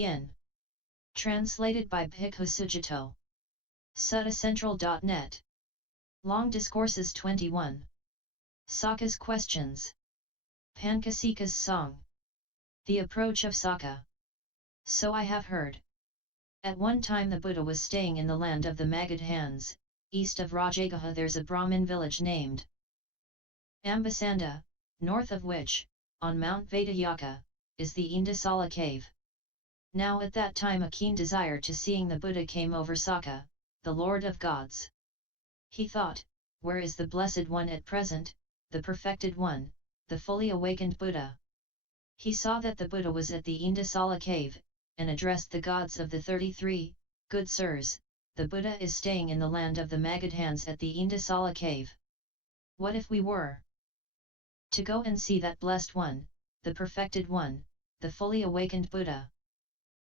In. Translated by Bhikkhu Sujato. Suttacentral.net. Long Discourses 21. Sakka's Questions. Pankasika's Song. The Approach of Sakka. So I have heard. At one time the Buddha was staying in the land of the Magadhans, east of Rajagaha. There's a Brahmin village named Ambasanda, north of which, on Mount Vedayaka, is the Indasala cave. Now at that time a keen desire to seeing the Buddha came over Sakka, the Lord of Gods. He thought, where is the Blessed One at present, the Perfected One, the fully awakened Buddha? He saw that the Buddha was at the Indasala cave, and addressed the gods of the 33, "Good sirs, the Buddha is staying in the land of the Magadhans at the Indasala cave. What if we were to go and see that blessed one, the perfected one, the fully awakened Buddha?"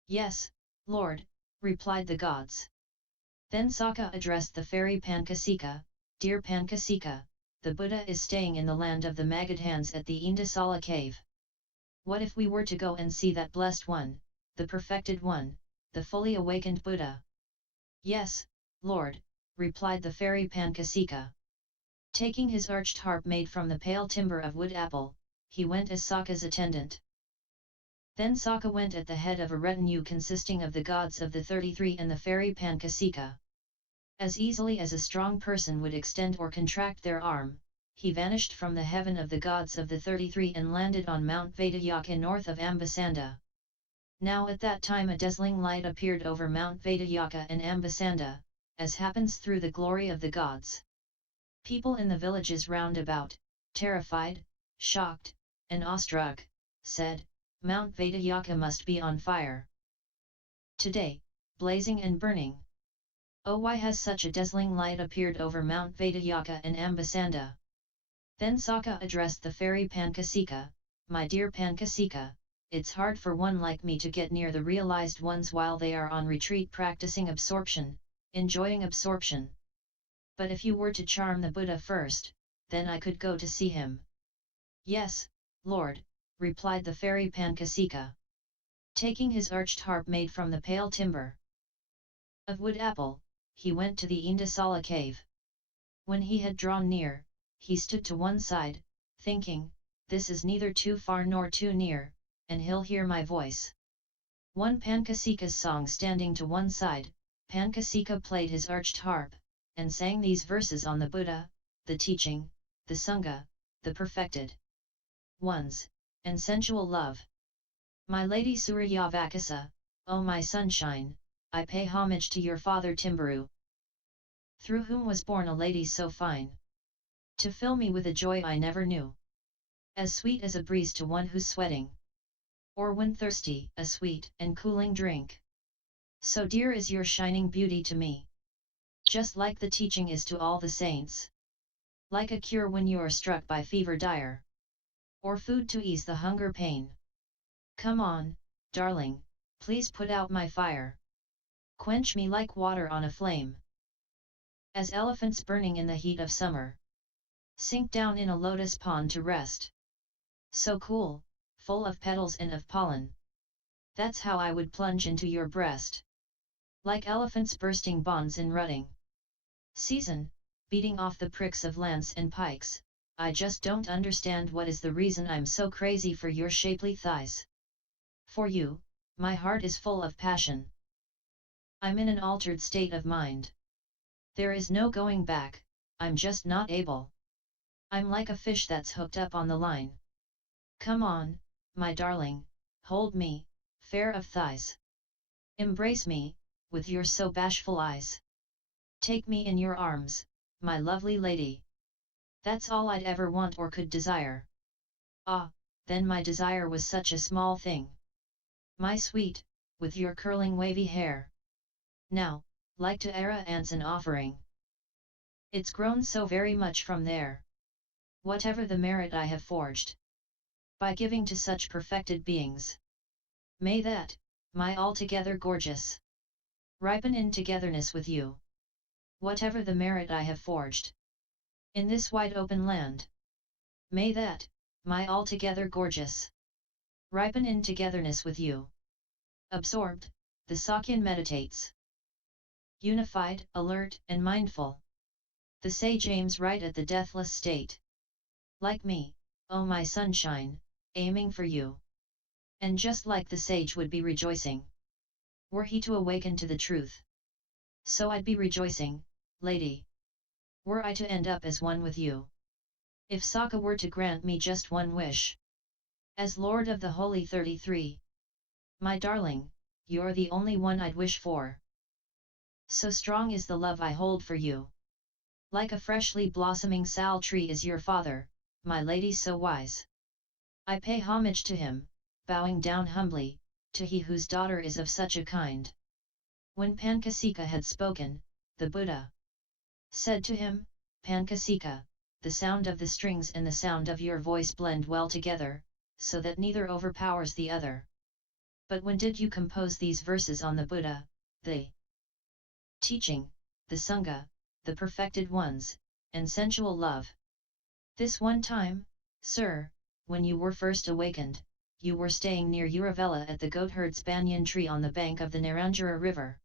"Yes, Lord," replied the gods. Then Sakka addressed the fairy Pankasika, "Dear Pankasika, the Buddha is staying in the land of the Magadhans at the Indasala cave. What if we were to go and see that blessed one, the perfected one, the fully awakened Buddha?" "Yes, Lord," replied the fairy Pankasika. Taking his arched harp made from the pale timber of wood apple, he went as Sakka's attendant. Then Sakka went at the head of a retinue consisting of the gods of the 33 and the fairy Pankasika. As easily as a strong person would extend or contract their arm, he vanished from the heaven of the gods of the 33 and landed on Mount Vedayaka north of Ambasanda. Now at that time a dazzling light appeared over Mount Vedayaka and Ambasanda, as happens through the glory of the gods. People in the villages round about, terrified, shocked, and awestruck, said, "Mount Vedayaka must be on fire today, blazing and burning. Oh, why has such a dazzling light appeared over Mount Vedayaka and Ambasanda?" Then Sakka addressed the fairy Pankasika, "My dear Pankasika, it's hard for one like me to get near the realized ones while they are on retreat practicing absorption, enjoying absorption. But if you were to charm the Buddha first, then I could go to see him." "Yes, Lord," replied the fairy Pankasika. Taking his arched harp made from the pale timber of wood apple, he went to the Indasala cave. When he had drawn near, he stood to one side, thinking, "This is neither too far nor too near, and he'll hear my voice." One Pankasika's song standing to one side, Pankasika played his arched harp, and sang these verses on the Buddha, the teaching, the Sangha, the perfected ones, and sensual love. "My lady Suryavakasa, O my sunshine, I pay homage to your father Timburu, through whom was born a lady so fine, to fill me with a joy I never knew, as sweet as a breeze to one who's sweating, or when thirsty, a sweet and cooling drink. So dear is your shining beauty to me, just like the teaching is to all the saints, like a cure when you are struck by fever dire, or food to ease the hunger pain. Come on, darling, please put out my fire, quench me like water on a flame, as elephants burning in the heat of summer, sink down in a lotus pond to rest, so cool, full of petals and of pollen. That's how I would plunge into your breast, like elephants bursting bonds in rutting season, beating off the pricks of lance and pikes. I just don't understand what is the reason I'm so crazy for your shapely thighs. For you, my heart is full of passion. I'm in an altered state of mind. There is no going back, I'm just not able. I'm like a fish that's hooked up on the line. Come on, my darling, hold me, fair of thighs. Embrace me, with your so bashful eyes. Take me in your arms, my lovely lady. That's all I'd ever want or could desire." "Ah, then my desire was such a small thing. My sweet, with your curling wavy hair. Now, like to Ara ants an offering. It's grown so very much from there. Whatever the merit I have forged, by giving to such perfected beings, may that, my altogether gorgeous, ripen in togetherness with you. Whatever the merit I have forged, in this wide open land, may that, my altogether gorgeous, ripen in togetherness with you." Absorbed, the Sakyan meditates. Unified, alert, and mindful. The sage aims right at the deathless state. Like me, oh my sunshine, aiming for you. And just like the sage would be rejoicing, were he to awaken to the truth. So I'd be rejoicing, lady. Were I to end up as one with you. If Sakka were to grant me just one wish. As Lord of the Holy 33. My darling, you're the only one I'd wish for. So strong is the love I hold for you. Like a freshly blossoming sal tree is your father, my lady so wise. I pay homage to him, bowing down humbly, to he whose daughter is of such a kind. When Pankasika had spoken, the Buddha said to him, Pankasika, the sound of the strings and the sound of your voice blend well together, so that neither overpowers the other. But when did you compose these verses on the Buddha, the teaching, the Sangha, the perfected ones, and sensual love? This one time, sir, when you were first awakened, you were staying near Uravela at the goatherd's banyan tree on the bank of the Naranjara river.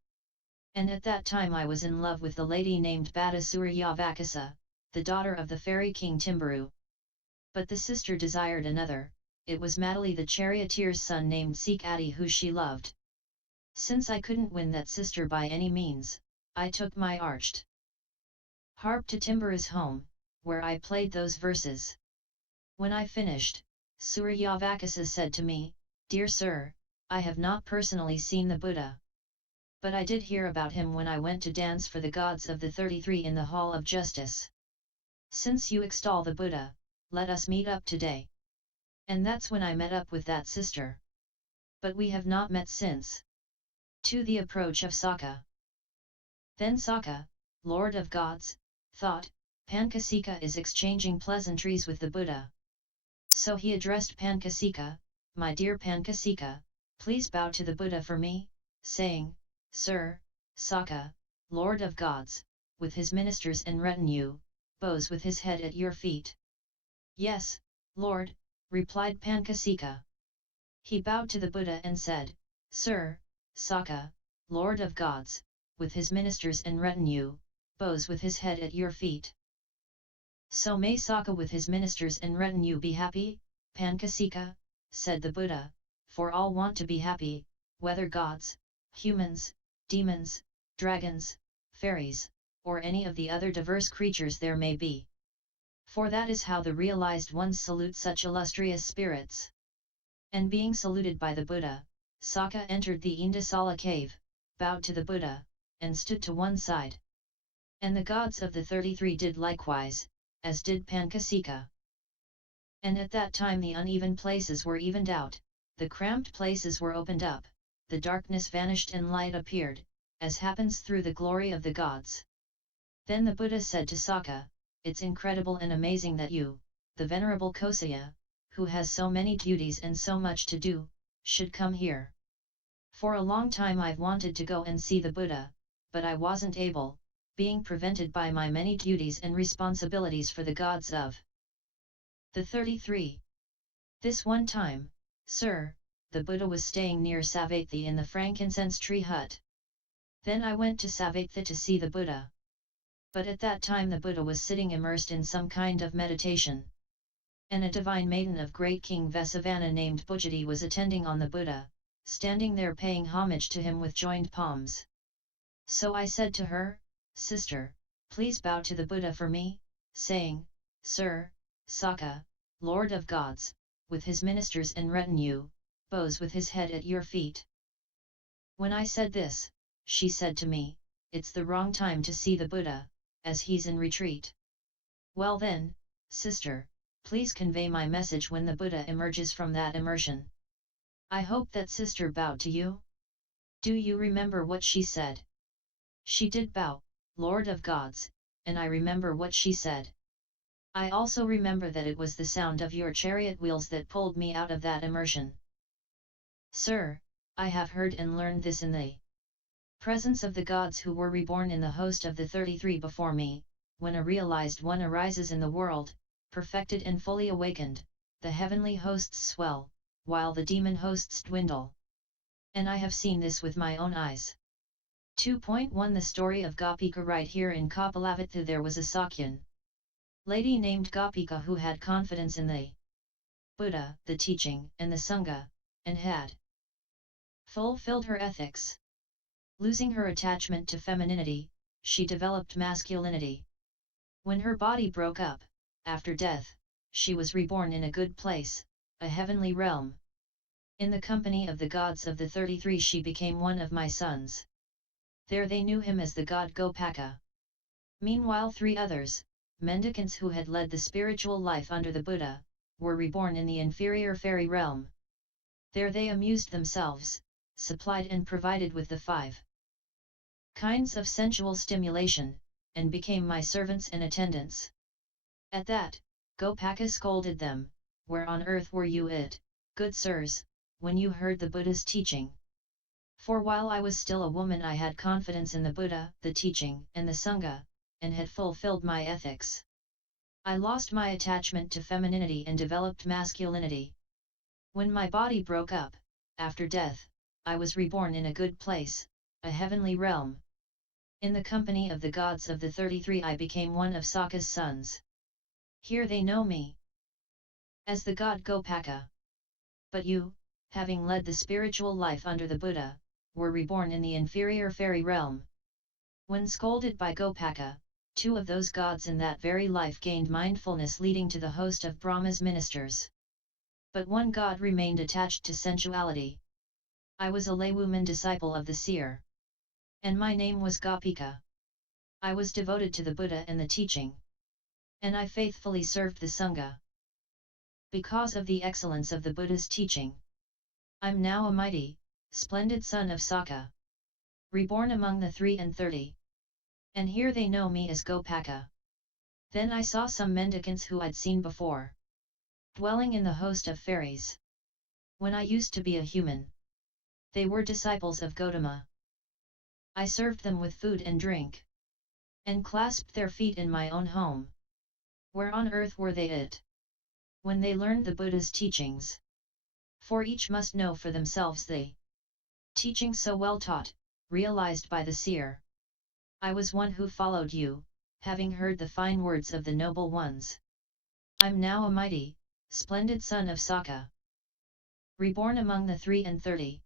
And at that time I was in love with the lady named Bhattasuryavakasa, the daughter of the fairy king Timbaru. But the sister desired another, it was Madali the charioteer's son named Sikati who she loved. Since I couldn't win that sister by any means, I took my arched harp to Timbaru's home, where I played those verses. When I finished, Suryavakasa said to me, Dear sir, I have not personally seen the Buddha. But I did hear about him when I went to dance for the gods of the 33 in the Hall of Justice. Since you extol the Buddha, let us meet up today. And that's when I met up with that sister. But we have not met since. To the approach of Sakka. Then Sakka, Lord of Gods, thought, Pankasika is exchanging pleasantries with the Buddha. So he addressed Pankasika, My dear Pankasika, please bow to the Buddha for me, saying, Sir, Sakka, Lord of Gods, with his ministers and retinue, bows with his head at your feet. Yes, Lord, replied Pankasika. He bowed to the Buddha and said, Sir, Sakka, Lord of Gods, with his ministers and retinue, bows with his head at your feet. So may Sakka with his ministers and retinue be happy, Pankasika, said the Buddha, for all want to be happy, whether gods, humans, demons, dragons, fairies, or any of the other diverse creatures there may be. For that is how the realized ones salute such illustrious spirits. And being saluted by the Buddha, Sakka entered the Indasala cave, bowed to the Buddha, and stood to one side. And the gods of the 33 did likewise, as did Pankasika. And at that time the uneven places were evened out, the cramped places were opened up, the darkness vanished and light appeared, as happens through the glory of the gods. Then the Buddha said to Sakka, It's incredible and amazing that you, the venerable Kosaya, who has so many duties and so much to do, should come here. For a long time I've wanted to go and see the Buddha, but I wasn't able, being prevented by my many duties and responsibilities for the gods of the 33. This one time, sir, the Buddha was staying near Savatthi in the frankincense-tree hut. Then I went to Savatthi to see the Buddha. But at that time the Buddha was sitting immersed in some kind of meditation. And a divine maiden of Great King Vessavana named Bhujati was attending on the Buddha, standing there paying homage to him with joined palms. So I said to her, Sister, please bow to the Buddha for me, saying, Sir, Sakka, Lord of Gods, with his ministers and retinue, bows with his head at your feet. When I said this, she said to me, It's the wrong time to see the Buddha, as he's in retreat. Well then, sister, please convey my message when the Buddha emerges from that immersion. I hope that sister bowed to you? Do you remember what she said? She did bow, Lord of Gods, and I remember what she said. I also remember that it was the sound of your chariot wheels that pulled me out of that immersion. Sir, I have heard and learned this in the presence of the gods who were reborn in the host of the 33 before me. When a realized one arises in the world, perfected and fully awakened, the heavenly hosts swell, while the demon hosts dwindle. and I have seen this with my own eyes. 2.1 The story of Gopika. Right here in Kapilavatthu there was a Sakyan lady named Gopika who had confidence in the Buddha, the teaching, and the Sangha, and had fulfilled her ethics. Losing her attachment to femininity, she developed masculinity. When her body broke up, after death, she was reborn in a good place, a heavenly realm. In the company of the gods of the 33 she became one of my sons. There they knew him as the god Gopaka. Meanwhile 3 others, mendicants who had led the spiritual life under the Buddha, were reborn in the inferior fairy realm. There they amused themselves, supplied and provided with the 5 kinds of sensual stimulation, and became my servants and attendants. At that, Gopaka scolded them, "Where on earth were you good sirs, when you heard the Buddha's teaching?" For while I was still a woman I had confidence in the Buddha, the teaching, and the Sangha, and had fulfilled my ethics. I lost my attachment to femininity and developed masculinity. When my body broke up, after death, I was reborn in a good place, a heavenly realm. In the company of the gods of the 33 I became one of Sakka's sons. Here they know me as the god Gopaka. But you, having led the spiritual life under the Buddha, were reborn in the inferior fairy realm. When scolded by Gopaka, 2 of those gods in that very life gained mindfulness, leading to the host of Brahma's ministers. But one god remained attached to sensuality. I was a laywoman disciple of the seer. And my name was Gopika. I was devoted to the Buddha and the teaching. And I faithfully served the Sangha. Because of the excellence of the Buddha's teaching, I'm now a mighty, splendid son of Sakka, reborn among the 33. And here they know me as Gopaka. Then I saw some mendicants who I'd seen before, dwelling in the host of fairies. When I used to be a human, they were disciples of Gautama. I served them with food and drink, and clasped their feet in my own home. Where on earth were they when they learned the Buddha's teachings? For each must know for themselves the teaching so well taught, realized by the seer. I was one who followed you, having heard the fine words of the noble ones. I'm now a mighty, splendid son of Sakka, reborn among the 33.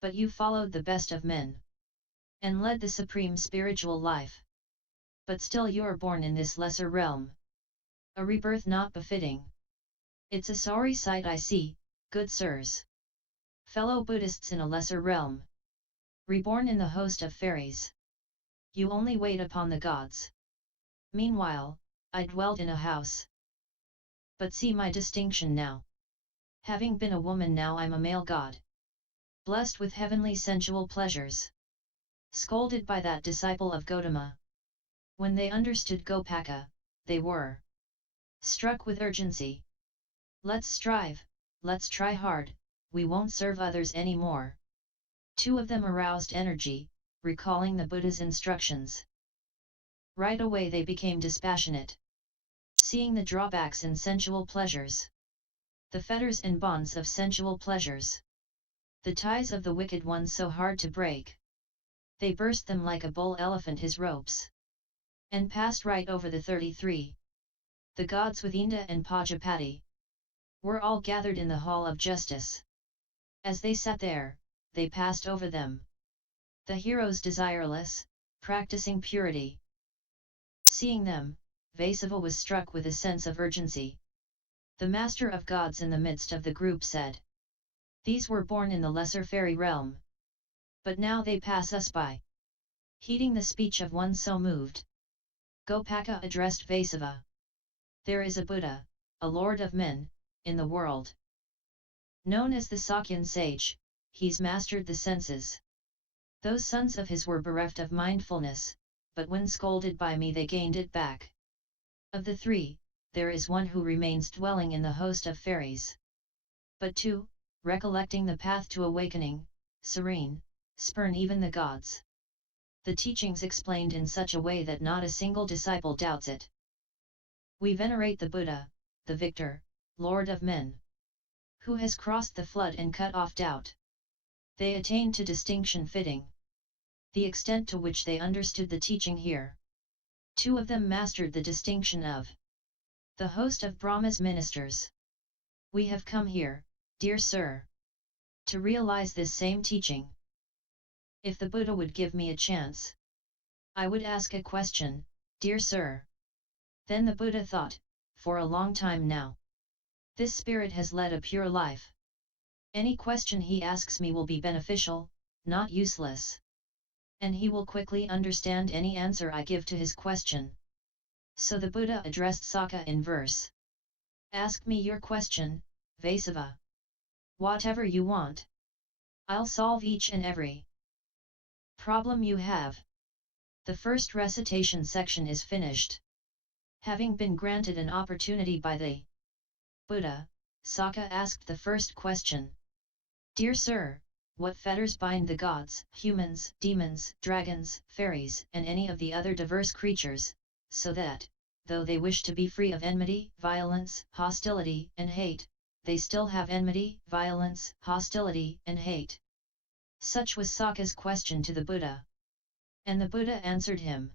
But you followed the best of men, and led the supreme spiritual life. But still you're born in this lesser realm. A rebirth not befitting. It's a sorry sight I see, good sirs. Fellow Buddhists in a lesser realm, reborn in the host of fairies. You only wait upon the gods. Meanwhile, I dwelled in a house. But see my distinction now. Having been a woman now I'm a male god, blessed with heavenly sensual pleasures. Scolded by that disciple of Gautama. When they understood Gopaka, they were struck with urgency. Let's strive, let's try hard, we won't serve others anymore. 2 of them aroused energy, recalling the Buddha's instructions. Right away they became dispassionate, seeing the drawbacks in sensual pleasures, the fetters and bonds of sensual pleasures, the ties of the wicked one so hard to break. They burst them like a bull elephant his ropes, and passed right over the 33. The gods with Inda and Pajapati were all gathered in the hall of justice. As they sat there, they passed over them. The heroes desireless, practicing purity. Seeing them, Vasava was struck with a sense of urgency. The master of gods in the midst of the group said, "These were born in the lesser fairy realm. But now they pass us by." Heeding the speech of one so moved, Gopaka addressed Vasava. "There is a Buddha, a lord of men, in the world. Known as the Sakyan sage, he's mastered the senses. Those sons of his were bereft of mindfulness, but when scolded by me they gained it back. Of the 3, there is one who remains dwelling in the host of fairies. But 2, recollecting the path to awakening, serene, spurn even the gods. The teachings explained in such a way that not a single disciple doubts it. We venerate the Buddha, the victor, Lord of men, who has crossed the flood and cut off doubt. They attained to distinction fitting the extent to which they understood the teaching here. 2 of them mastered the distinction of the host of Brahma's ministers. We have come here, dear sir, to realize this same teaching. If the Buddha would give me a chance, I would ask a question, dear sir. Then the Buddha thought, for a long time now. This spirit has led a pure life. Any question he asks me will be beneficial, not useless. And he will quickly understand any answer I give to his question. So the Buddha addressed Sakka in verse. Ask me your question, Vasava. Whatever you want. I'll solve each and every problem you have. The first recitation section is finished. Having been granted an opportunity by the Buddha, Sakka asked the first question. Dear sir, what fetters bind the gods, humans, demons, dragons, fairies, and any of the other diverse creatures, so that, though they wish to be free of enmity, violence, hostility, and hate, they still have enmity, violence, hostility, and hate? Such was Sakka's question to the Buddha. And the Buddha answered him.